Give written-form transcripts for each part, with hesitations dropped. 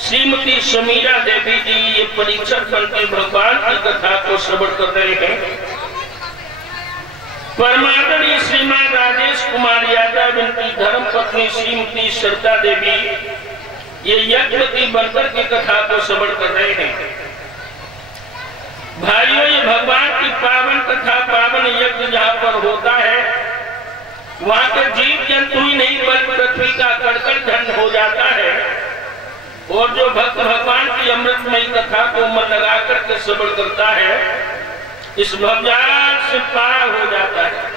श्रीमती समीरा देवी जी ये परीक्षक बनकर भगवान की कथा को श्रवण कर रहे हैं। परमादरणीय श्रीमान राजेश कुमार यादव इनकी धर्म पत्नी श्रीमती सरिता देवी ये यज्ञवती बनकर की कथा को श्रवण कर रहे हैं। भाइयों, ये भगवान की पावन कथा, पावन यज्ञ जहाँ पर होता है वहां के जीव जंतु ही नहीं बल्कि पृथ्वी का कड़कड़ धन हो जाता है। और जो भक्त भगवान की अमृतमयी कथा को मन लगा करके श्रवण करता है इस भवजाल से पार हो जाता है।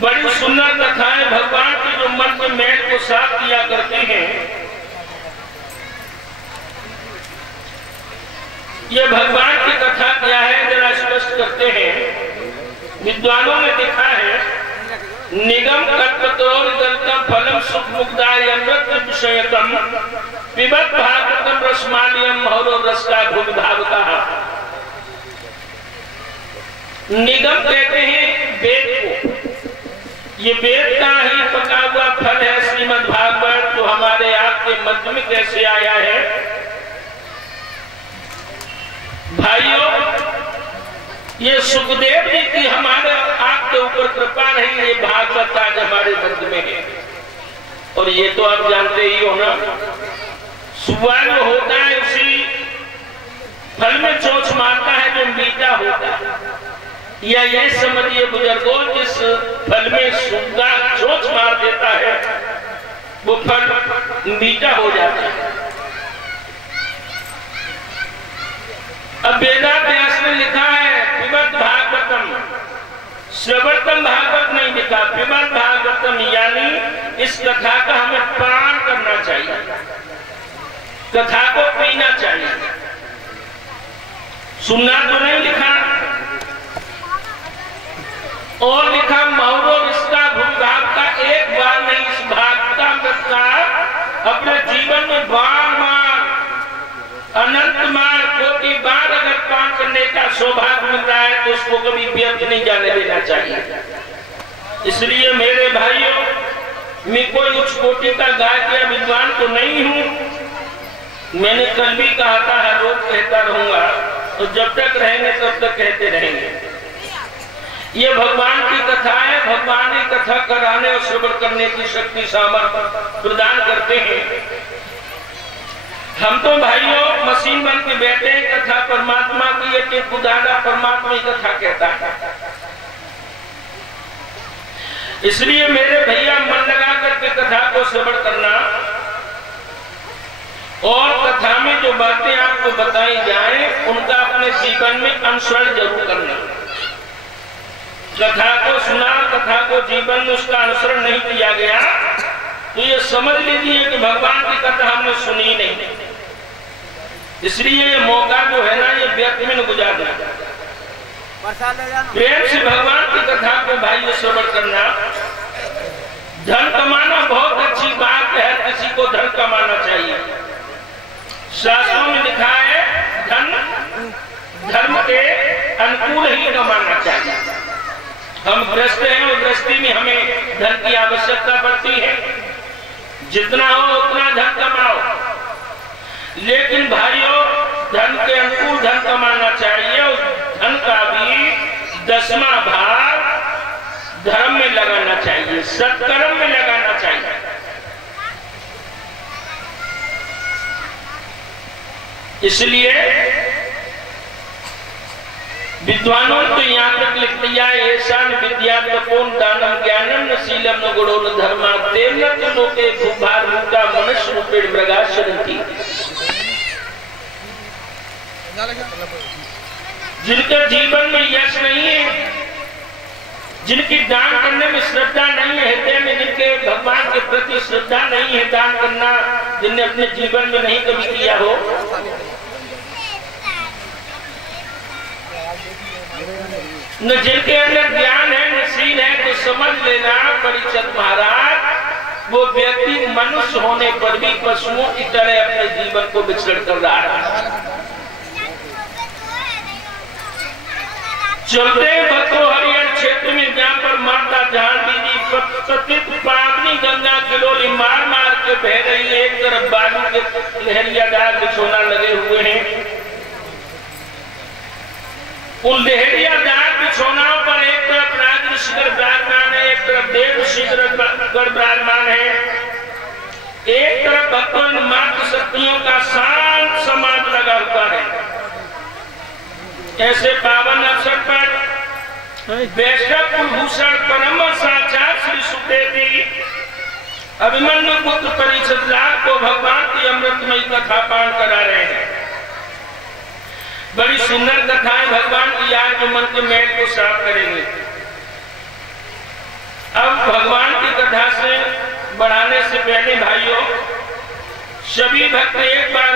बड़ी सुंदर कथाएं भगवान की जो मन के मैल को साफ किया करते हैं। ये भगवान की कथा क्या है जरा स्पष्ट करते हैं। विद्वानों ने लिखा है निगम कल्पतरोर जलतम फलम सुख मुक्ताय अमृत विषयकम पिबत भागवतम रसमालियम महोरो रसका भूमिभावका। निगम कहते हैं वेद को। ये वेद का ही पका हुआ फल है श्रीमद् भागवत, जो हमारे आपके मध्य में कैसे आया है। भाइयों, ये सुखदेव जी की हमारे आपके ऊपर कृपा रही है, भागवत आज हमारे मध्य में है। और ये तो आप जानते ही हो ना, सुबह जो होता है उसी फल में चोंच मारता है जो मीठा होता है। या ये समझिए बुजुर्गों, जिस फल में सूंगा चोंच मार देता है वो फल मीठा हो जाता है। अब वेदाव्यास ने लिखा है पिबत भागवतम, श्रवणतम भागवत नहीं लिखा, पिबत भागवतम, यानी इस कथा का हमें पान करना चाहिए, कथा को पीना चाहिए। सुनना तो नहीं लिखा। और लिखा मौरो इसका भूभाग का एक बार नहीं, इस भाग का मृत अपने जीवन में बार बार अनंत बार कोटि बार अगर पान करने का सौभाग्य मिलता है तो उसको कभी व्यर्थ नहीं जाने देना चाहिए। इसलिए मेरे भाइयों, मैं कोई उच्च कोटि का गायक या विद्वान तो नहीं हूं। मैंने कल भी कहा था हर रोज कहता रहूंगा, तो जब तक रहेंगे तब तक कहते रहेंगे। ये भगवान की कथा है। भगवान की कथा कराने और श्रवण करने की शक्ति सामर्थ्य प्रदान करते हैं। हम तो भाइयों मशीन बन के बैठे हैं, कथा परमात्मा की है कि खुदादा परमात्मा की कथा कहता है। इसलिए मेरे भैया मन लगा करके कथा को श्रवण करना और कथा में जो बातें आपको बताई जाएं उनका अपने जीवन में अनुसरण जरूर करना। कथा को सुना, कथा को जीवन में उसका अनुसरण नहीं किया गया तो ये समझ लीजिए कि भगवान की कथा हमने सुनी नहीं। इसलिए ये मौका जो है ना ये व्यर्थ में न गुजार देना। प्रेम से भगवान की कथा को भाई श्रवण करना। धन कमाना बहुत अच्छी बात है, किसी को धन कमाना चाहिए। शास्त्रों में लिखा है धन धर्म के अनुकूल ही कमाना चाहिए। हम गृहस्थ हैं और गृहस्थी में हमें धन की आवश्यकता पड़ती है। जितना हो उतना धन कमाओ, लेकिन भाइयों धन के अनुकूल धन कमाना चाहिए। उस धन का भी 10वां भाग धर्म में लगाना चाहिए, सत्कर्म में लगाना चाहिए। इसलिए विद्वानों तो यहाँ तक लिख दिया ऐसा विद्या दानम ज्ञानम न शीलम न गुणो न धर्मा तेन लोके भूभार मुक्ता मनुष्य रूपेण मृगाशरन्ति। जिनके जीवन में यश नहीं है, जिनकी दान करने में श्रद्धा नहीं है, हृदय में जिनके भगवान के प्रति श्रद्धा नहीं है, दान करना जिनने अपने जीवन में नहीं कभी किया हो, न जिनके अंदर ज्ञान है न शील है, तो समझ लेना परीक्षित महाराज वो व्यक्ति मनुष्य होने पर भी पशुओं की तरह अपने जीवन को विचरण कर रहा है। चलते भक्तों हरिहर क्षेत्र में जहाँ पर माता जानकी जी पावनी गंगा किलोली मार मार के बह रही है, एक तरफ बालू के उन लहरिया दार बिछौनाओं पर एक तरफ राज ऋषिगण विराजमान है, एक तरफ देव ऋषिगण विराजमान है, एक तरफ भगवान मात्र शक्तियों का शांत समाज लगा हुआ है। ऐसे पावन अवसर पर वैष्णव कुलभूषण परम साक्षात श्री सुखदेव जी अभिमन्यु पुत्र परीक्षित राज को भगवान की अमृतमयी कथा पाठ करा रहे हैं। बड़ी सुंदर कथाएं भगवान की याद जो मन के मैल को साफ करेंगे। अब भगवान की कथा से बढ़ाने से पहले भाइयों, सभी भक्त एक बार